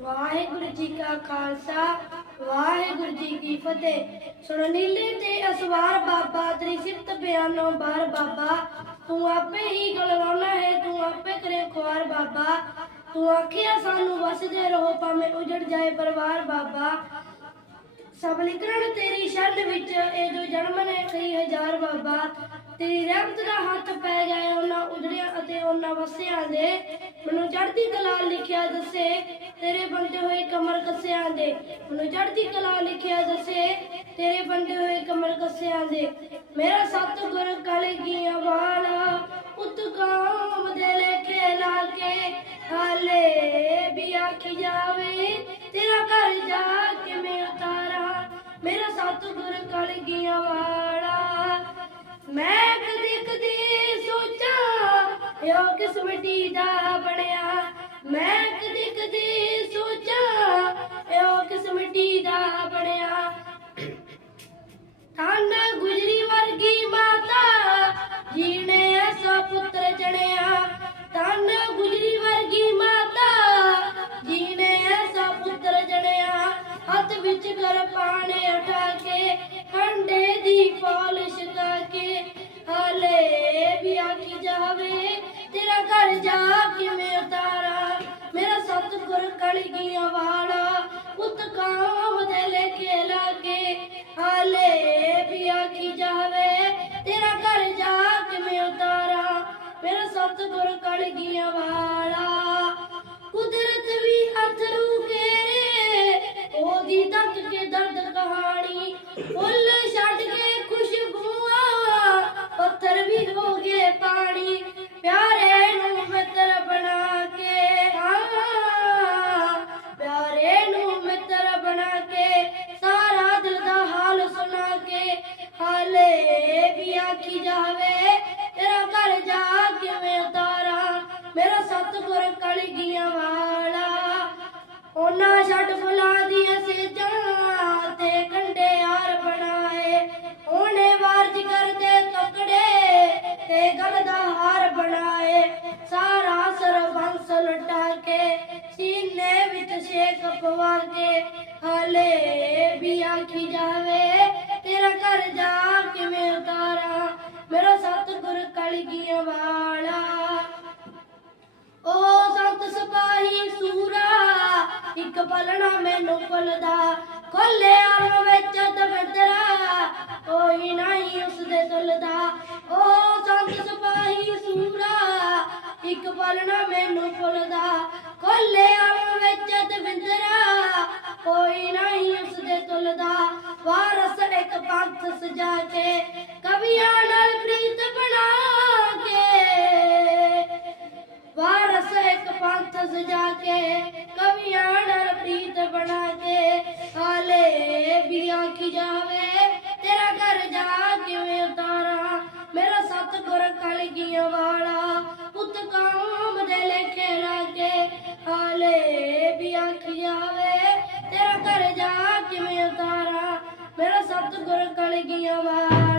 ਵਾਹਿਗੁਰੂ ਜੀ ਕਾ ਖਾਲਸਾ, ਵਾਹਿਗੁਰੂ ਜੀ ਕੀ ਫਤਿਹ। ਸੁਣ ਨੀਲੇ ਤੇ ਅਸਵਾਰ ਬਾਬਾ, ਤੇਰੀ ਸਿਫਤ ਬਿਆਨੋ ਬਾਰ ਬਾਬਾ। ਤੂੰ ਆਪੇ ਹੀ ਗਲਵਾਉਣਾ ਹੈ, ਤੂੰ ਆਪੇ ਕਰੇ ਖੁਆਰ ਬਾਬਾ। ਤੂੰ ਆਖਿਆ, ਸਾਨੂੰ ਵਸਦੇ ਰਹੋ, ਭਾਵੇਂ ਉਜੜ ਜਾਏ ਪਰਿਵਾਰ ਬਾਬਾ। ਸਭ ਲਿਖਣ ਤੇਰੀ ਸ਼ਰਨ ਵਿੱਚ, ਇਹ ਜੋ ਜਨਮ ਨੇ ਕਈ ਹਜ਼ਾਰ ਬਾਬਾ। ਤੇਰੀ ਰਹਿਮਤ ਦਾ ਹੱਥ ਪੈ ਗਿਆ ਉਹਨਾਂ ਉਜੜਿਆਂ ਅਤੇ ਉਹਨਾਂ ਵਸਿਆਂ ਦੇ। ਮੈਨੂੰ ਲਿਖਿਆ ਦੱਸੇ, ਤੇਰੇ ਬੰਦੇ ਹੋਏ ਕਮਰ ਕੱਸਿਆਂ ਦੇ। ਮੈਨੂੰ ਚੜ੍ਹਦੀ ਕਲਾ ਲਿਖਿਆ ਦੱਸੇ, ਤੇਰੇ ਬੰਦੇ ਹੋਏ ਕਮਰ ਕੱਸਿਆਂ ਦੇ। ਮੇਰਾ ਸਤਿਗੁਰ ਕਲਗੀਆਂ ਵਾਲਾ ਉਤਕਾਮ ਦੇ ਲੇਖੇ ਲਾ ਕੇ। ਹਾਲੇ ਵੀ ਆਖੀ ਜਾਵੇ, ਤੇਰਾ ਘਰ ਜਾ ਕੇ ਮੈਂ ਉਤਾਰਾਂ। ਮੇਰਾ ਸਤਿਗੁਰ ਕਲਗੀਆਂ ਵਾਲਾ, ਮੈਂ ਕਦੀ ਕਦੀ ਸੋਚਾਂ, ਇਹ ਕਿਸ ਦਾ ਬਣਿਆ। ਮੈਂ ਕਦੀ ਕਦੀ ਸੋਚਾਂ ਇਹ ਕਿਸ ਮਿੱਟੀ ਦਾ ਬਣਿਆ। ਧੰਨ ਗੁਜਰੀ ਵਰਗੀ ਮਾਤਾ, ਜੀਣੇ ਐਸਾ ਪੁੱਤਰ ਜਣਿਆ। ਧੰਨ ਗੁਜਰੀ ਵਰਗੀ ਮਾਤਾ, ਜੀਣੇ ਐਸਾ ਪੁੱਤਰ ਜਣਿਆ। ਹੱਥ ਵਿੱਚ ਕਰ ਪਾਣੇ ਉਠਾ ਕੇ ਕੰਡੇ ਦੀ ਪਾਲਿਸ਼ ਕਾ ਕੇ ਹਲੇ ਵੀ ਸਤਿਗੁਰ ਕਲਗੀਆਂ ਉਹਨੇ ਕਰਦੇ ਤਕੜੇ ਤੇ ਗਲ ਦਾ ਹਾਰ ਬਣਾਏ। ਸਾਰਾ ਸਰਬੰਸ ਲਟਾ ਕੇ ਸੀਨੇ ਵਿੱਚ ਛੇਕ ਪਵਾ ਕੇ ਹਾਲੇ ਵੀ ਆਖੀ ਜਾਵੇ, ਤੇਰਾ ਘਰ ਜਾ ਕਿਵੇਂ ਉਤਾਰਾ? ਮੇਰਾ ਸਤਿਗੁਰ ਕਲਗੀਆਂ ਵਾਲਾ। ਓ ਸੰਤ ਸਿਪਾਹੀ ਸੂਰਾ, ਇੱਕ ਪਲਣਾ ਮੈਨੂੰ ਫੁੱਲਦਾ ਖੋਲੇ ਆਲ ਵਿੱਚ ਦਵਦਰਾ ਇੱਕ ਪਲਣਾ ਮੈਨੂੰ ਫੁੱਲਦਾ ਖੋਲੇ ਆਲ ਵਿੱਚ ਦਵਦਰਾ, ਕੋਈ ਨਹੀਂ ਉਸ ਦੇ ਤੁਲਦਾ। ਵਾਰਸ ਇੱਕ ਪੰਥ ਸਜਾ ਕੇ ਕਵੀਆਂ ਨਾਲ ਪ੍ਰੀਤ ਬਣਾ ਕੇ। ਵਾਰਸ ਇੱਕ ਪੰਥ ਸਜਾ ਕੇ ਕਵੀਆਂ ਨਾਲ ਪ੍ਰੀਤ ਬਣਾ ਕੇ। ਹਾਲੇ ਵੀ ਆਖੀ ਜਾਵੇ, ਤੇਰਾ ਘਰ ਜਾ ਕਿਵੇਂ ਉਤਾਰਾਂ? ਮੇਰਾ ਸਤਿਗੁਰ ਕਲਗੀਆਂ ਵਾਲਾ ਹਾਲੇ ਵੀ ਆਖੀ ਜਾਵੇ ਤੇਰਾ ਘਰ ਜਾ ਕਿਵੇਂ ਉਤਾਰਾ? ਮੇਰਾ ਸਤਿਗੁਰ ਕਲਗੀਆਂ ਵਾ